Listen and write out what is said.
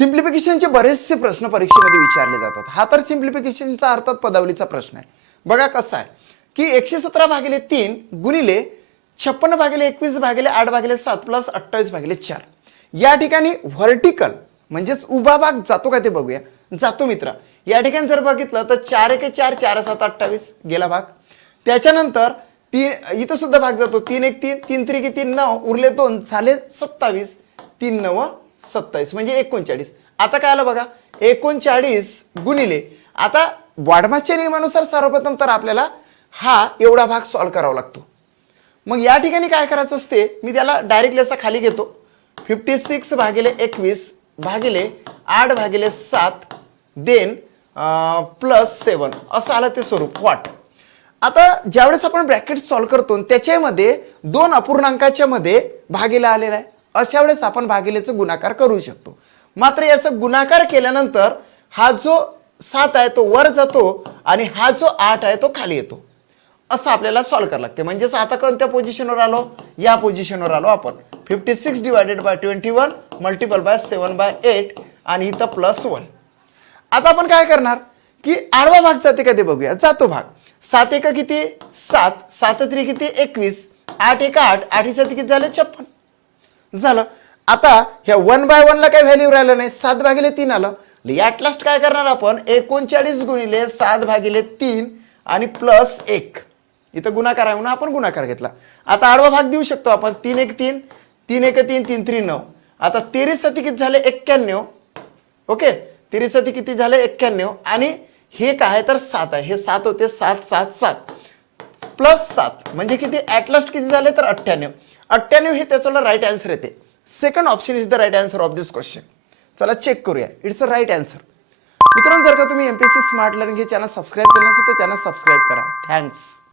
सिम्प्लिफिकेशनचे बरेचसे प्रश्न परीक्षेमध्ये विचारले जातात. हा तर सिम्प्लिफिकेशनचा अर्थात पदावलीचा प्रश्न आहे. बघा कसा आहे की 117/3 गुणिले 56/21/8/7 प्लस 28/4 या ठिकाणी व्हर्टिकल म्हणजेच उभा भाग जातो का ते बघूया. जातो मित्रा. या ठिकाणी जर बघितलं तर 4 1 4 4 7 28 गेला भाग. त्याच्यानंतर इथं सुद्धा भाग जातो 3 1 3 3 3 3 9 उरले 2 झाले 27 3 9 27 म्हणजे 39. आता काय आलं बघा 39 गुणिले आता वाढमाच्या नियमानुसार सर्वप्रथम तर आपल्याला हा एवढा भाग सॉल्व्ह करावा लागतो. मग या ठिकाणी काय करायचं असते मी त्याला डायरेक्टली असा खाली घेतो 56/21 भागिले 8/7 देन +7 असं आलं ते स्वरूप वाट. आता ज्यावेळेस आपण ब्रॅकेट सॉल्व्ह करतो त्याच्यामध्ये दोन अपूर्णांकाच्या मध्ये भागीला आलेला आहे. अशा वेळेस आपण भागिलेचा गुणाकार करू शकतो. मात्र याचा गुणाकार केल्यानंतर हा जो 7 आहे तो वर जातो आणि हा जो 8 आहे तो खाली येतो. असं आपल्याला सॉल्व्ह करावं लागते. म्हणजेच आता कोणत्या पोझिशनवर आलो या पोझिशनवर आलो आपण 56/21 मल्टिपल बाय 7/8 आणि इथं +1. आता आपण काय करणार की आडवा भाग जाते का ते बघूया. जातो भाग 7 1 किती 7 7 3 किती 21 8 1 8 8 7 किती झाले 56 झालं. आता ह्या 1/1 ला काय व्हॅल्यू राहिलं नाही 7/3 आलं. यात लास्ट काय करणार आपण 39 गुणिले 7/3 आणि +1 इथं गुणाकार आहे म्हणून आपण गुणाकार घेतला. आता आडवा भाग देऊ शकतो आपण 3 1 3 3 1 3 3 3 9. आता 13 7 किती झाले 91. ओके 13 7 किती झाले 91 आणि हे काय तर 7 आहे. हे 7 होते 7 7 7 +7 म्हणजे किती ऍट लास्ट किती झाले तर 98. 98 हे त्याचा राईट आन्सर येते. Second option is the right answer of this question. चला चेक करूया. It's a right answer. मित्रांनो जर का तुम्ही एमपीएससी स्मार्ट लर्निंग हे चॅनल सबस्क्राईब केलं नसेल तर चॅनल सबस्क्राईब करा. थँक्स.